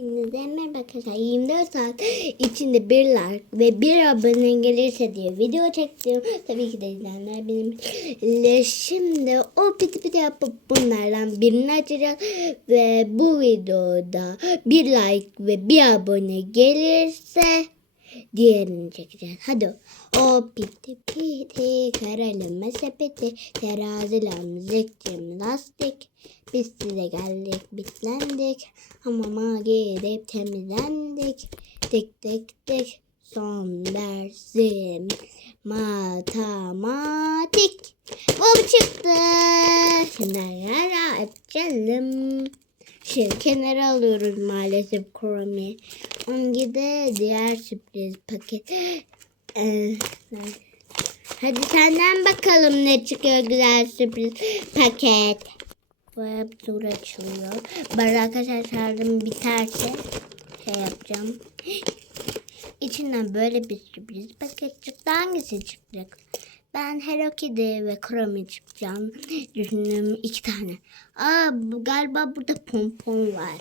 Hepinize merhaba arkadaşlar. 24 saat içinde bir like ve bir abone gelirse diye video çektim. Tabii ki de izleyenler benimle. Şimdi o piti piti yapıp bunlardan birini açacağız. Ve bu videoda bir like ve bir abone gelirse diğerini çekeceğiz. Hadi. O piti piti karalama sepeti teraziler zikrim lastik biz size geldik bitlendik. Hamama gidip temizlendik. Tek tek tek son dersim matematik. Bu çıktı. Şimdi yara açalım Şimdi kenara alıyoruz maalesef Chromie. Ongi de diğer sürpriz paket. Ee, hadi senden bakalım ne çıkıyor güzel sürpriz paket. Bu hep tur açılıyor. Arkadaşlar şarjım biterse şey yapacağım. İçinden böyle bir sürpriz paket çıktı. Hangisi çıkacak? Ben Hello Kitty ve Chromie çıkacağım. Düşündüm iki tane. Aa bu, galiba burada pompon var.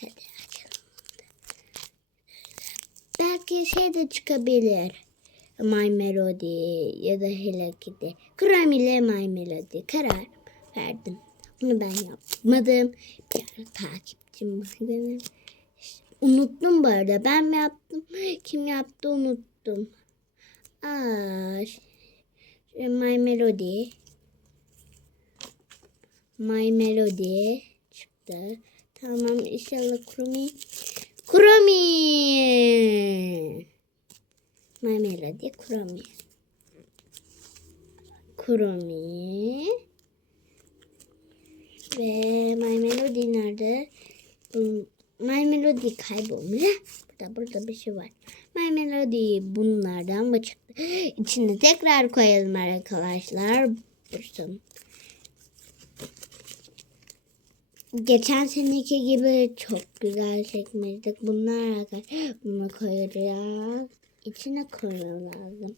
Hadi. Belki şey de çıkabilir. My Melody ya da Hello Kitty. Chromie ile My Melody. Karar verdim. Bunu ben yapmadım. Bir takipçim vardı. Unuttum bu arada. Ben mi yaptım? Kim yaptı unuttum. Aa, şey, My Melody. My Melody çıktı. Tamam inşallah Kurumi. Kurumi. My Melody Kurumi. Kurumi. Ve My Melody nerede? My Melody kaybolmuş. Burada burada bir şey var. My Melody bunlardan mı çıktı? İçine tekrar koyalım arkadaşlar. Dursun. Geçen seneki gibi çok güzel çekmiştik. Bunlar arkadaşlar. Bunu koyacağız. İçine koymam lazım.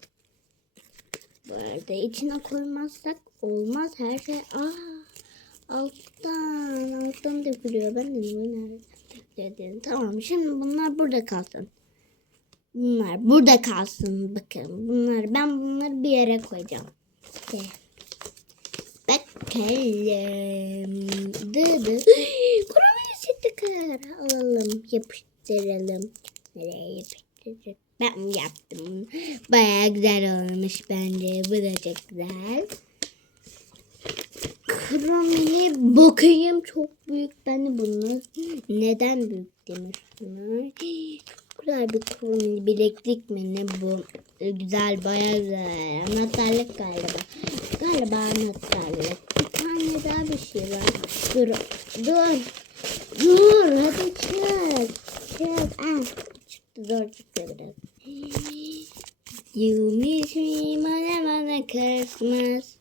Bu arada içine koymazsak olmaz her şey. Aa, alttan alttan dökülüyor. Ben de bu nerede? Dedim. Tamam şimdi bunlar burada kalsın. Bunlar burada kalsın. Bakın bunlar ben bunları bir yere koyacağım. İşte. Bakalım. Dı dı. Kurabiye sticker alalım. Yapıştıralım. Nereye yapıştıracak? Ben yaptım. Baya güzel olmuş bence. Bu da çok güzel. Kromiye bakayım çok büyük. Ben de bunu neden büyük demiştim. Çok güzel bir kromi bileklik mi ne bu? Ee, Güzel bayağı güzel. Anahtarlık galiba. Galiba anahtarlık. Bir tane daha bir şey var. Dur. Dur. Dur. Hadi çık. Çık. Ah, çıktı. Zor çıktı biraz. You miss me, mana mana Christmas.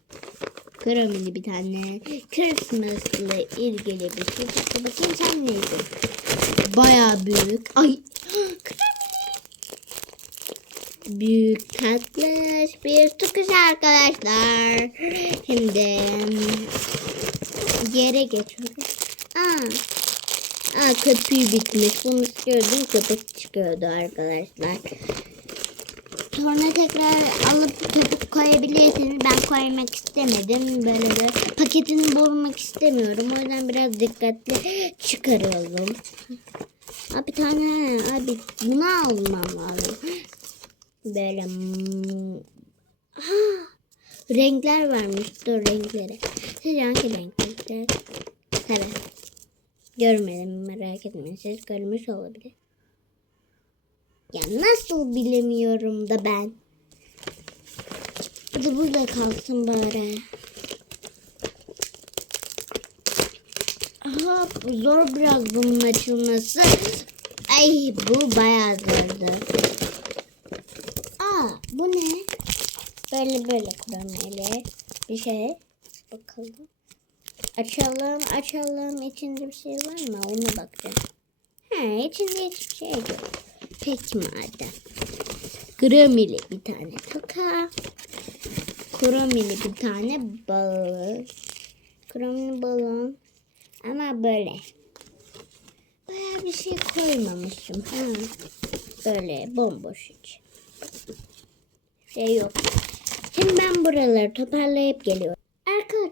Kremili bir tane Christmas'la ilgili bir şey çıktı. Sen neydin? Baya büyük. Ay kremili. Büyük tatlış bir tukuş arkadaşlar. Şimdi yere geçiyoruz. Aa, aa köpüğü bitmiş. Bunu istiyordum. Köpük çıkıyordu arkadaşlar. Sonra tekrar alıp köpük koyabilirsiniz. Ben koymak istemedim. Böyle de paketini bozmak istemiyorum. O yüzden biraz dikkatli çıkarıyorum. Abi bir tane abi bunu almam lazım. Böyle ha, renkler varmış. Dur renkleri. Siz hangi renkler? Tabii. Görmedim merak etmeyin. Siz görmüş olabilir. Ya nasıl bilemiyorum da ben. Bu da burada kalsın bari. Aha, zor biraz bunun açılması. Ay bu bayağı zordu. Aa bu ne? Böyle böyle kremeli bir şey. Bakalım. Açalım açalım. İçinde bir şey var mı? Ona bakacağım. He içinde hiçbir şey yok. Peki madem. Kremili bir tane toka. Kremili bir tane balık. Kremili balon. Ama böyle. Baya bir şey koymamışım. Ha. Böyle bomboş iç. Şey yok. Şimdi ben buraları toparlayıp geliyorum.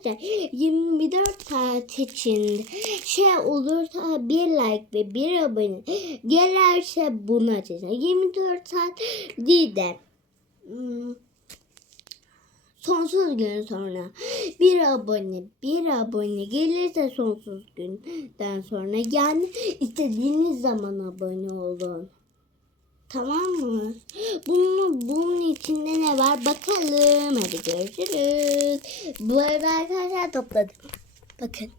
Arkadaşlar 24 saat için şey olursa bir like ve bir abone gelirse bunu açacağım. 24 saat değil de hmm, sonsuz gün sonra bir abone bir abone gelirse sonsuz günden sonra yani istediğiniz zaman abone olun. Tamam mı? Bunun, bunun içinde ne var bakalım. Hadi görüşürüz. Bu arada arkadaşlar topladım. Bakın.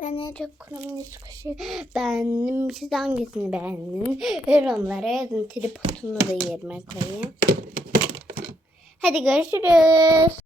Ben en çok komünist kuşu beğendim. Siz hangisini beğendiniz? Yorumlara yazın. Tripodunu da yerime koyayım. Hadi görüşürüz.